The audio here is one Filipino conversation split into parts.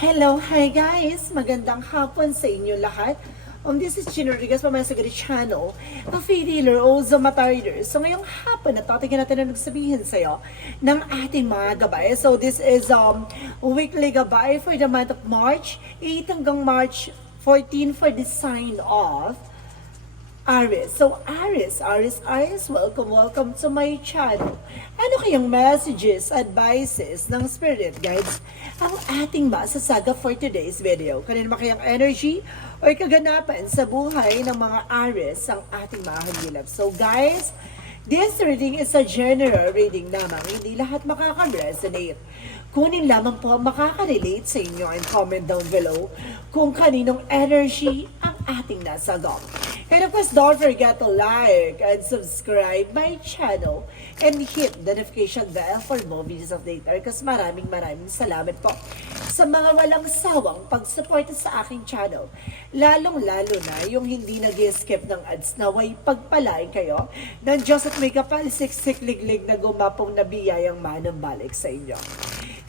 Hello, hi guys! Magandang hapon sa inyo lahat. This is Gino Rodriguez from my Sagari channel, a feed healer o Zomata So ngayong hapon na tatigyan natin na nagsabihin sa'yo ng ating mga gabay. So this is weekly gabay for the month of March 8 hanggang March 14 for the sign of Aries. So Aries, welcome to my channel. Ano kayang messages, advices ng spirit guides ang ating masasaga for today's video? Kanina ba kayang energy o kaganapan sa buhay ng mga Aries ang ating mga hagilap? So guys, this reading is a general reading lamang. Hindi lahat makaka-resonate. Kunin lamang po ang makaka-relate sa inyo and comment down below kung kaninong energy ang ating nasagap. And of course, don't forget to like and subscribe my channel and hit the notification bell for more videos of later. Kasi maraming salamat po sa mga walang sawang pag-support sa aking channel. Lalong-lalo na yung hindi nag-skip ng ads na way pagpalain kayo ng Diyos at may kapal siksik-liglig na gumapong nabiyayang manang balik sa inyo.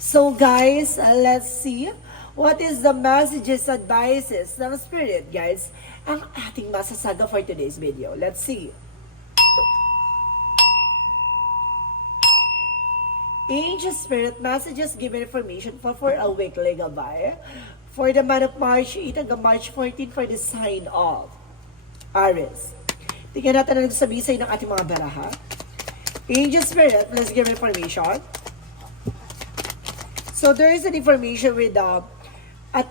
So guys, let's see what is the messages, advices ng spirit guys ang ating masasaga for today's video. Let's see. Angel Spirit messages given information for a weekly gabay for the month of March 8 hanggang March 14 for the sign of Aries. Tingnan natin ang nagsabi sa ng ating mga baraha. Angel Spirit, let's give information. So there is an information with a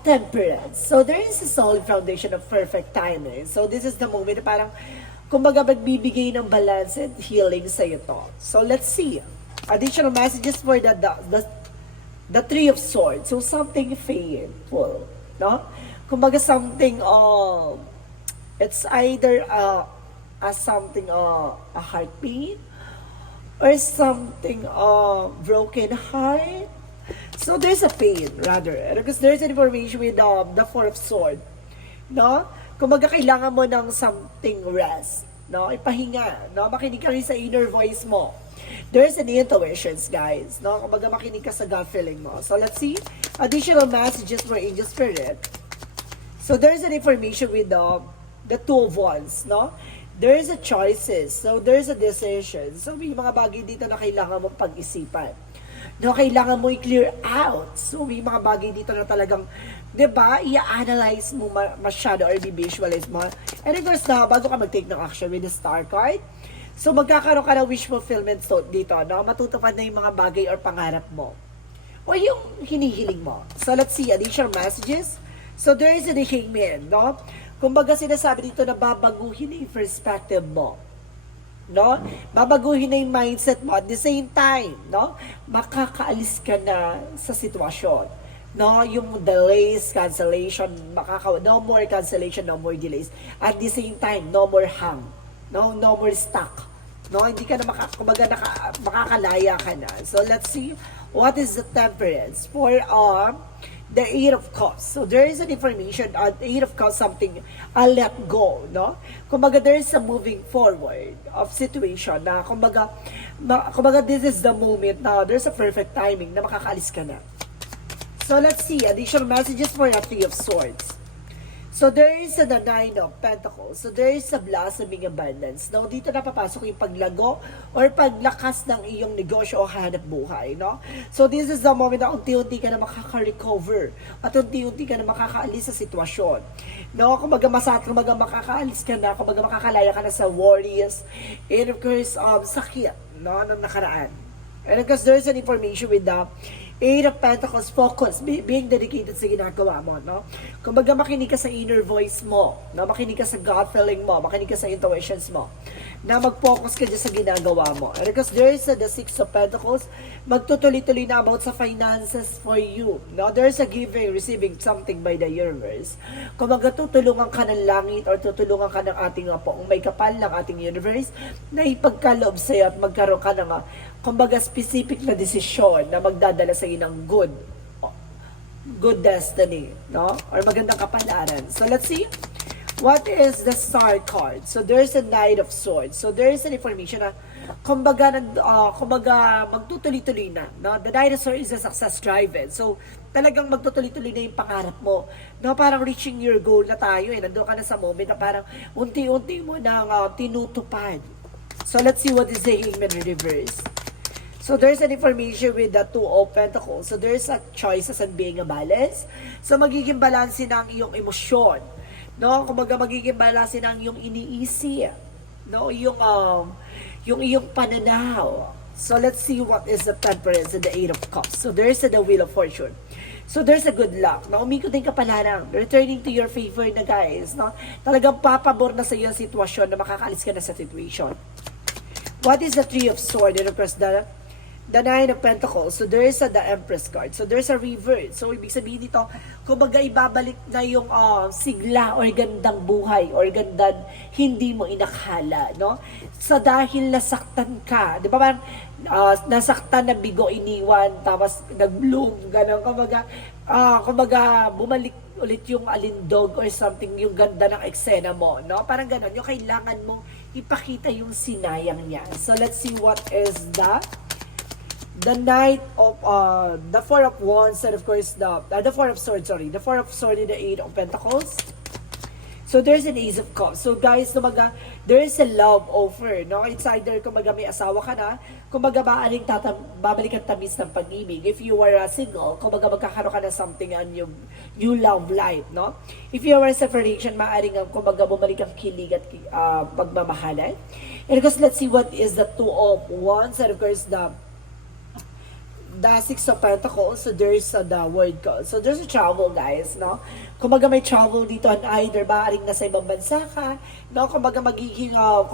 temperance. So there is a solid foundation of perfect timing. So this is the moment na parang kumbaga magbibigay ng balance and healing sa iyo to. So let's see. Additional messages for the Three of Swords. So something painful, no? Kumbaga something it's either something a heart pain or something broken heart. So there's a pain rather because there's an information with the Four of Swords, no? Kumbaga kailangan mo ng something rest, no? Ipahinga, no? Makinig ka rin sa inner voice mo. There's an intuitions, guys, no? Kumbaga makinig ka sa gut feeling mo. So let's see additional messages for Angel Spirit. So there's an information with the Two of Wands, no? There's a choices, so there's a decision. So may mga bagay dito na kailangan mong pag-isipan. No, kailangan mo i-clear out. So, may mga bagay dito na talagang, di ba, i-analyze mo masyado or i-visualize mo. And of course, na, bago ka mag-take ng action with the star card, so magkakaroon ka ng wish fulfillment dito, no? Matutupad na yung mga bagay or pangarap mo. O yung hinihiling mo. So, let's see, additional messages. So, there is a hangman, no? Kumbaga sinasabi dito na babaguhin yung perspective mo. No? Babaguhin na yung mindset mo at the same time, no? Makakaalis ka na sa sitwasyon. No? Yung delays, cancellation, no more cancellation, no more delays. At the same time, no more hang. No more stuck. No? Hindi ka na makakalaya ka na. So let's see what is the temperance for the Eight of Cups. So there is an information on Eight of Cups, something let go, no? Kumbaga there is a moving forward of situation na kumbaga this is the moment na there's a perfect timing na makakaalis ka na. So let's see additional messages for the Three of Swords. So there is the Nine of Pentacles. So there is a blossoming abundance. Now dito na papasok yung paglago or paglakas ng iyong negosyo o hanap buhay, no? So this is the moment na unti-unti ka na makaka-recover at unti-unti ka na makakaalis sa sitwasyon. No, kumbaga makakaalis ka na, kumbaga makakalaya ka na sa worries and of course sakit, no, ng nakaraan. And of course there's an information with the Eight of Pentacles, focus, being dedicated sa ginagawa mo, no? Kumbaga makinig ka sa inner voice mo, no? Makinig ka sa gut feeling mo, makinig ka sa intuitions mo, na mag-focus ka dyan sa ginagawa mo. And because there is the Six of Pentacles, magtutuloy-tuloy na about sa finances for you, no? There is a giving, receiving something by the universe. Kumbaga tutulungan ka ng langit or tutulungan ka ng ating po, may kapal ng ating universe na ipagkaloob sa'yo at magkaroon ka ng kumbaga specific na desisyon na magdadala sa iyo ng good destiny, no? Or magandang kapalaran. So let's see what is the star card. So there's a Knight of Swords. So there is an information na kumbaga magtutuloy-tuloy na, no? The dinosaur is a success driven. So, talagang magtutuloy-tuloy na yung pangarap mo. No, parang reaching your goal na tayo eh. Nandun ka na sa moment na parang unti-unti mo nang tinutupad. So, let's see what is the Hangman reverse. So, there's an information with the Two of Pentacles. So, there's a choices and being a balance. So, magiging balanse ng iyong emosyon. No? Kumbaga, magiging balanse ng iyong iniisip. No? Yung iyong pananaw. So, let's see what is the Temperance and the Eight of Cups. So, there's the Wheel of Fortune. So, there's a good luck. No? Umikot din kapalaran. Returning to your favor na guys. No? Talagang papabor na sa iyo ang sitwasyon na makakaalis ka na sa situation. What is the Three of Swords? And of course, the Nine of Pentacles. So, there is the Empress card. So, there's a reverse. So, ibig sabihin dito, kumbaga ibabalik na yung sigla or gandang buhay or gandang hindi mo inakala, no? So, dahil nasaktan ka, di ba parang nasaktan na bigo iniwan, tapos nag-bloom, gano'n. Kumbaga, bumalik ulit yung alindog or something, yung ganda ng eksena mo, no? Parang gano'n, yung kailangan mong ipakita yung sinayang niya. So, let's see what is the Knight of, the Four of Wands, and of course, the Four of Swords, sorry. The Four of Swords and the Eight of Pentacles. So, there's an Ace of Cups. So, guys, kumaga, there is a love offer, no? It's either, kumaga, may asawa ka na, kumaga, babalik ang tamis ng pag-ibig. If you are single, kumaga, magkakaroon ka na something on yung new love life, no? If you are in separation, maaaring, kumaga, bumalik ang kilig at pagmamahalan. And of course, let's see what is the Two of Wands, and of course, the Six of Pentacles. So, there's the word call. So, there's a travel, guys, no? Kumbaga, may travel dito on either maaaring nasa ibang bansa ka, no? Kumbaga, magiging, or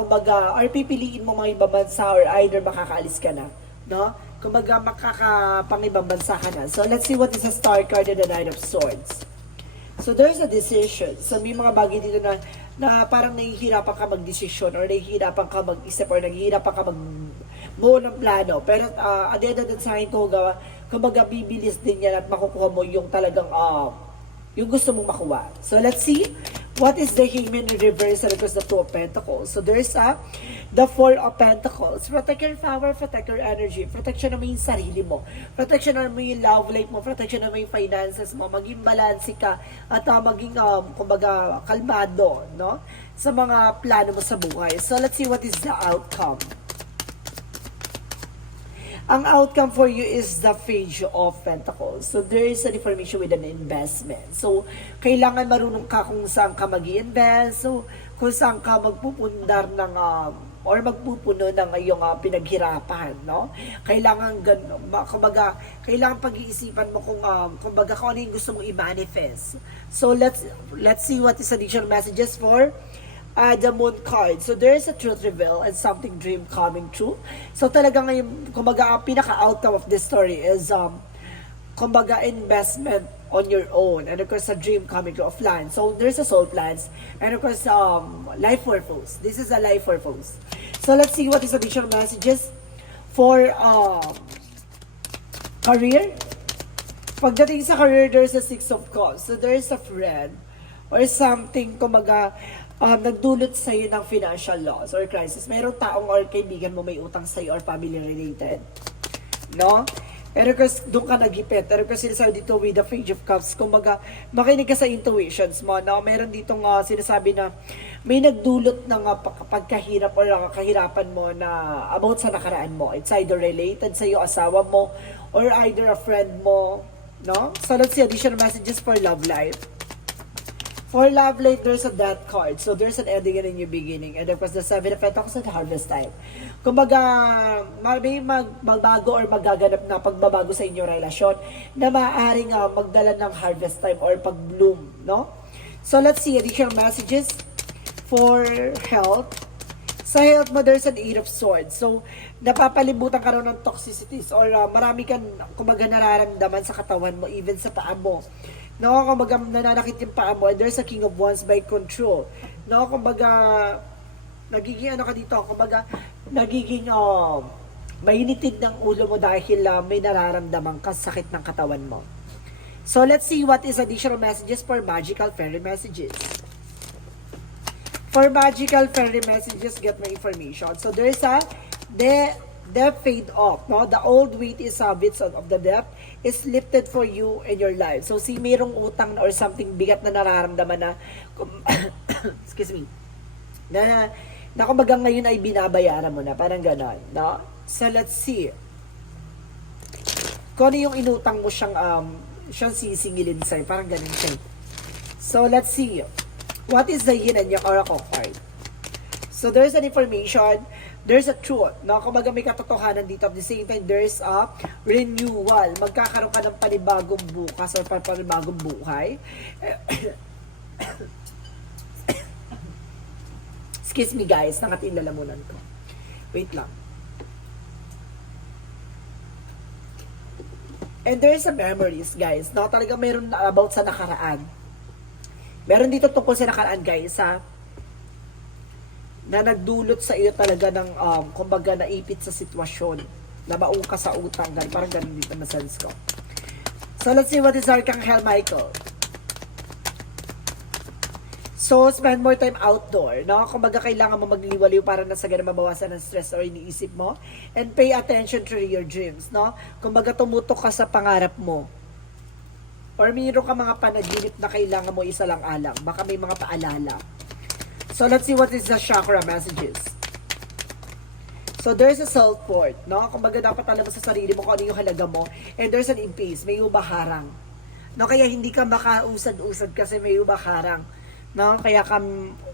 pipiliin mo mga ibang bansa or either makakaalis ka na, no? Kumbaga, makakapang ibang bansa ka na. So, let's see what is a star card and the Nine of Swords. So, there's a decision. So, may mga bagay dito na parang nahihirapan ka mag-desisyon or nahihirapan ka mag-isip or nahihirapan ka buo ng plano. Pero at the end of the time, kumbaga bibilis din yan at makukuha mo yung talagang yung gusto mong makuha. So, let's see what is the Hangman in reverse and of course the Two of Pentacles. So, there's the Four of Pentacles. Protect your power, protect your energy. Protection mo yung sarili mo. Protection mo yung love life mo. Protection mo yung finances mo. Maging balanse ka at maging, kumbaga, kalmado, no? Sa mga plano mo sa buhay. So, let's see what is the outcome. Ang outcome for you is the Page of Pentacles. So, there is an information with an investment. So, kailangan marunong ka kung saan ka mag-i-invest. So, kung saan ka magpupundar ng, or magpupuno ng iyong pinaghirapan, no? Kailangan, kumbaga, kailangan pag-iisipan mo kung ano yung gusto mong i-manifest. So, let's see what is additional messages for the Moon card. So, there is a truth reveal and something dream coming true. So, talaga ngayon, kumbaga, ang pinaka-outcome of this story is, kumbaga, investment on your own. And of course, a dream coming true of land. So, there's a soul plans. And of course, life purpose. This is a life purpose. So, let's see what is additional messages for career. Pagdating sa career, there's a Six of Cups. So, there's a friend or something, kumbaga, nagdulot sa'yo ng financial loss or crisis. Mayroong taong or kaibigan mo may utang sa'yo or family related. No? Pero kasi doon ka nagipit. Pero kasi sinasabi dito with the Page of Cups, kumbaga, makinig ka sa intuitions mo. No? Meron ditong sinasabi na may nagdulot ng pagkahirap or kahirapan mo na about sa nakaraan mo. It's either related sa'yo, asawa mo, or either a friend mo. No? So let's see additional messages for love life. For love life, there's a death card. So, there's an ending and a new beginning. And of course, the Seven of Pentacles at harvest time. Kumbaga, may magbago or magaganap na pagbabago sa inyong relasyon na maaaring magdala ng harvest time or pag-bloom, no? So, let's see additional messages for health. Sa health mo, there's an Eight of Swords. So, napapalibutan ka rin ng toxicities or marami kang, kumbaga, nararamdaman sa katawan mo, even sa paa mo. No, kumbaga nananakit yung paa mo, and there's a King of Wands by control. No, kumbaga nagiging ano ka dito, kumbaga nagiging mainitid ng ulo mo dahil may nararamdaman ka sakit ng katawan mo. So let's see what is additional messages for magical fairy messages. For magical fairy messages, get my information. So there's a debt fade off, no? The old weight is habits of the debt is lifted for you in your life. So, si mayroong utang or something bigat na nararamdaman na, excuse me, na kumbaga ngayon ay binabayaran mo na, parang ganon, no? So, let's see. Kung ano yung inutang mo siyang sisingilin sa'yo, parang ganon siya. So, let's see. What is the yin and yang oracle card? So, there's an information, there's a truth, no? Kumbaga may katotohanan dito. At the same time, there's a renewal. Magkakaroon ka ng panibagong bukas or panibagong buhay. Excuse me guys, nangating lalamunan ko. Wait lang. And there's a memories, guys. No, talaga mayroon about sa nakaraan. Meron dito tungkol sa nakaraan, guys, ha? Na nagdulot sa iyo talaga ng, kumbaga, naipit sa sitwasyon. Na maung ka sa utang. Parang ganun dito na sense ko. So, let's see what is Archangel Michael. So, spend more time outdoor, no? Kumbaga, kailangan mo magliwaliw para na sa ganun mabawasan ng stress or iniisip mo. And pay attention to your dreams, no? Kumbaga, tumutok ka sa pangarap mo. Or mayroon ka mga panaginip na kailangan mo isa lang alang. Baka may mga paalala. So, let's see what is the chakra messages. So, there's a self-worth, no? Kumbaga, dapat alam mo sa sarili mo kung ano yung halaga mo. And there's an impasse, may ubaharang. No? Kaya hindi ka makausad-usad kasi may ubaharang. No? Kaya ka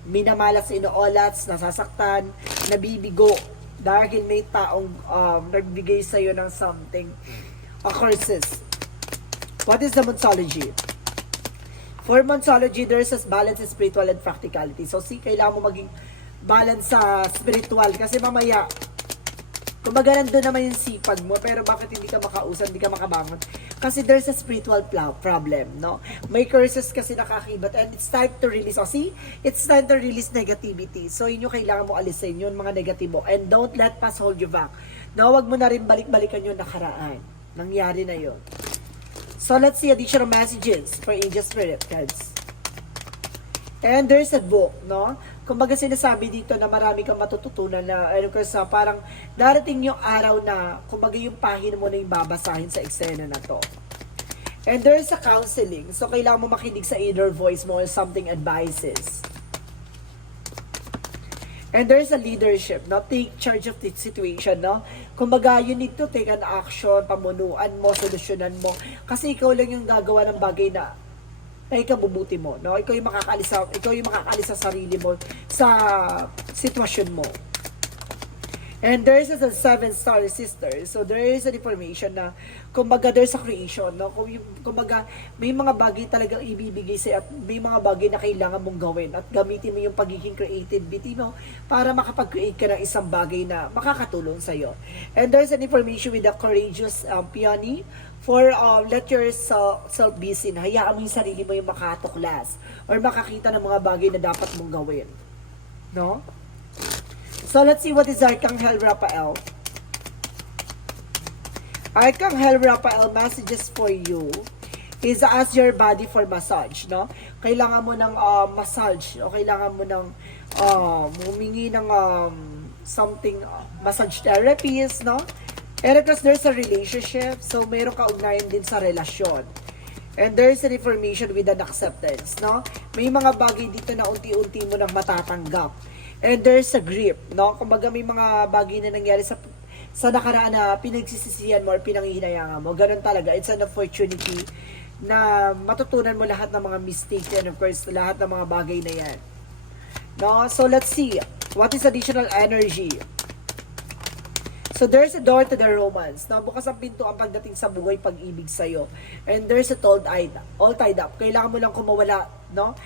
minamalas, inoolats, nasasaktan, nabibigo. Dahil may taong nagbigay sa'yo ng something. Curses. What is the Monsology? For Monsology, there's a balance in spiritual and practicality. So, kailangan mo maging balance sa spiritual. Kasi mamaya, kumbaga nandun naman yung sipag mo, pero bakit hindi ka makausan, hindi ka makabangon? Kasi there's a spiritual problem, no? May curses kasi nakakibat, and it's time to release. So, it's time to release negativity. So, yun yung kailangan mo alisin, yun mga negatibo. And don't let past hold you back. No, wag mo na rin balik-balikan yung nakaraan. Nangyari na yun. So, let's see additional messages for Angel Spirit Cards. And there's a book, no? Kumbaga sinasabi dito na marami kang matututunan na, kasi parang darating yung araw na, kumbaga yung pahina mo na yung babasahin sa eksena na to. And there's a counseling. So, kailangan mo makinig sa inner voice mo or something advices. And there's a leadership, no? Take charge of the situation, no? Kumbaga, you need to take an action, pamunuan mo, solusyonan mo. Kasi ikaw lang yung gagawa ng bagay na ikabubuti mo, no? Ikaw yung makakaalis sa sarili mo, sa sitwasyon mo. And there is a 7-star sister. So there is an information na kumbaga there's a creation, no? Kumbaga may mga bagay talagang ibibigay sa'yo at may mga bagay na kailangan mong gawin at gamitin mo yung pagiging creativity mo para makapag-create ka ng isang bagay na makakatulong sa'yo. And there's an information with the courageous peony for let yourself be seen. Hayaan mo yung sarili mo yung makatuklas or makakita ng mga bagay na dapat mong gawin. No? So, let's see what is Archangel Raphael. Archangel Raphael messages for you is ask your body for massage, no? Kailangan mo ng massage o kailangan mo ng humingi ng something, massage therapies, no? And because there's a relationship, so mayroon ka ugnayan din sa relasyon. And there's an information with an acceptance, no? May mga bagay dito na unti-unti mo nang matatanggap. And there's a grip, no? Kumbaga may mga bagay na nangyari sa nakaraan na pinagsisisihan mo or pinanghihinayangan mo. Ganun talaga. It's an opportunity na matutunan mo lahat ng mga mistakes and of course, lahat ng mga bagay na yan. No? So, let's see. What is additional energy? So, there's a door to the romance. No? Bukas ang pinto ang pagdating sa buhay, pag-ibig sa'yo. And there's a all tied up. Kailangan mo lang kumawala, no?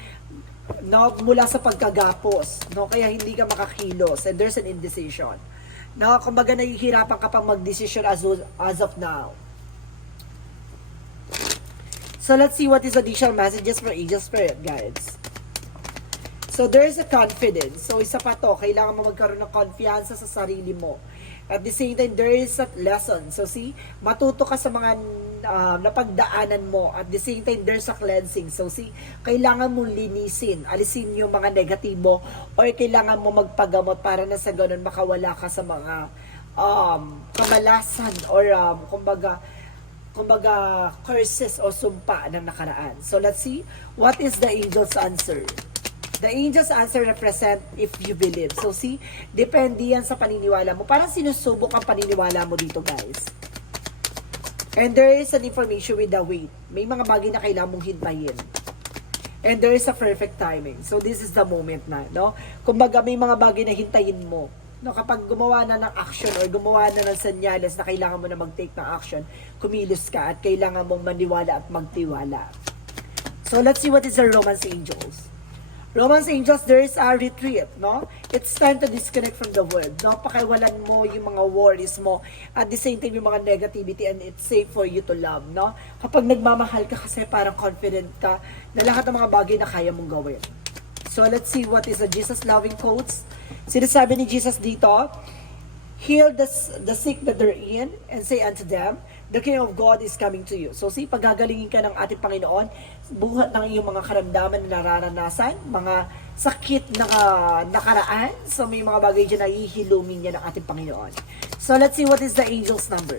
No, mula sa pagkagapos, no, kaya hindi ka makakilos and there's an indecision, no, kumbaga nahihirapan ka pang mag-decision as of now. So let's see what is additional messages for Angel Spirit Guides. So there's a confidence. So isa pa to, kailangan mo magkaroon ng konfiyansa sa sarili mo. At the same time, there is a lesson. So see, matuto ka sa mga napagdaanan mo. At the same time, there's a cleansing. So see, kailangan mong linisin, alisin yung mga negatibo or kailangan mo magpagamot para na sa ganun makawala ka sa mga kamalasan or kumbaga curses o sumpa ng nakaraan. So let's see, what is the angel's answer? The angel's answer represent if you believe. So see, depende yan sa paniniwala mo. Parang sinusubok ang paniniwala mo dito, guys. And there is an information with the wait. May mga bagay na kailangan mong hintayin. And there is a perfect timing. So this is the moment na, no? Kumbaga may mga bagay na hintayin mo. No, kapag gumawa na ng action or gumawa na ng senyales na kailangan mo na mag-take ng action, kumilos ka at kailangan mong maniwala at magtiwala. So let's see what is the Romance Angels. Romance Angels, there is a retreat, no? It's time to disconnect from the world, no? Pakiwalan mo yung mga worries mo, at the same time yung mga negativity, and it's safe for you to love, no? Kapag nagmamahal ka kasi parang confident ka na lahat ng mga bagay na kaya mong gawin. So let's see what is the Jesus loving quotes. Sinasabi ni Jesus dito, heal the sick that they're in and say unto them, the kingdom of God is coming to you. So see, pagagalingin ka ng ating Panginoon, buhat ng iyong mga karamdaman na nararanasan, mga sakit na nakaraan. So may mga bagay dyan na ihilumin niya ng ating Panginoon. So let's see what is the angel's number.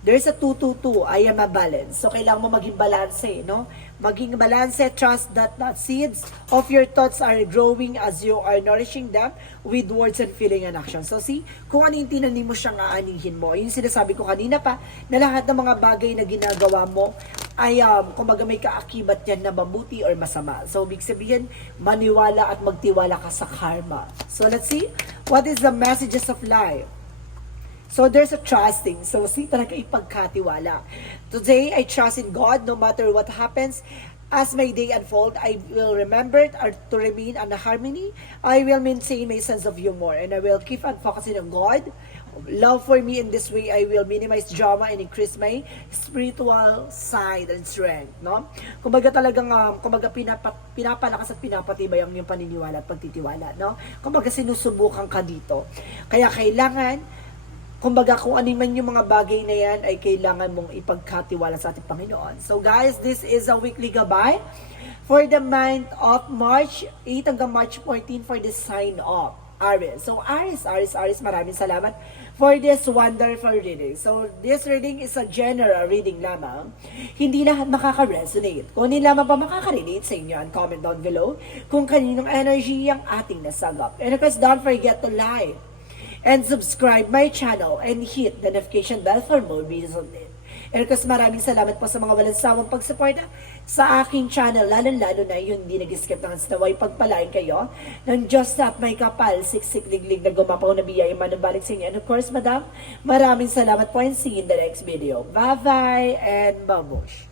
There's a 222, I am a balance. So kailangan mo maging balanse, no? Maging balanse, trust that the seeds of your thoughts are growing as you are nourishing them with words and feeling and action. So see, kung ano yung tinanim mo siyang aanihin mo. Yung sinasabi ko kanina pa, na lahat ng mga bagay na ginagawa mo ay kumbaga may kaakibat yan na mabuti or masama. So ibig sabihin, maniwala at magtiwala ka sa karma. So let's see, what is the messages of life? So there's a trusting. So see, talaga ipagkatiwala. Today, I trust in God no matter what happens. As my day unfold, I will remember to remain in harmony. I will maintain my sense of humor and I will keep on focusing on God. Love for me in this way, I will minimize drama and increase my spiritual side and strength, no? Kumbaga talagang pinapalakas at pinapatibay ang iyong paniniwala at pagtitiwala, no? Kumbaga sinusubukan ka dito. Kaya kailangan kumbaga kung ano man yung mga bagay na yan ay kailangan mong ipagkatiwala sa ating Panginoon. So guys, this is a weekly gabay for the month of March 8 hanggang March 14 for the sign of Aries. So Aries, maraming salamat for this wonderful reading. So this reading is a general reading lamang. Hindi lahat makaka-resonate. Kung hindi lamang pa makaka-relate sa inyo, and comment down below kung kaninong energy ang ating nasagap. And of course, don't forget to like and subscribe my channel and hit the notification bell for more videos on it. And of course, maraming salamat po sa mga walang sawang pagsuporta sa aking channel, lalo-lalo na yung hindi nag-skip ng naway pagpalain kayo ng Diyos na may kapal, siksik-liglig na gumapaw na biyaya manubalik sa inyo. And of course, madam, maraming salamat po and see you in the next video. Bye-bye and babush!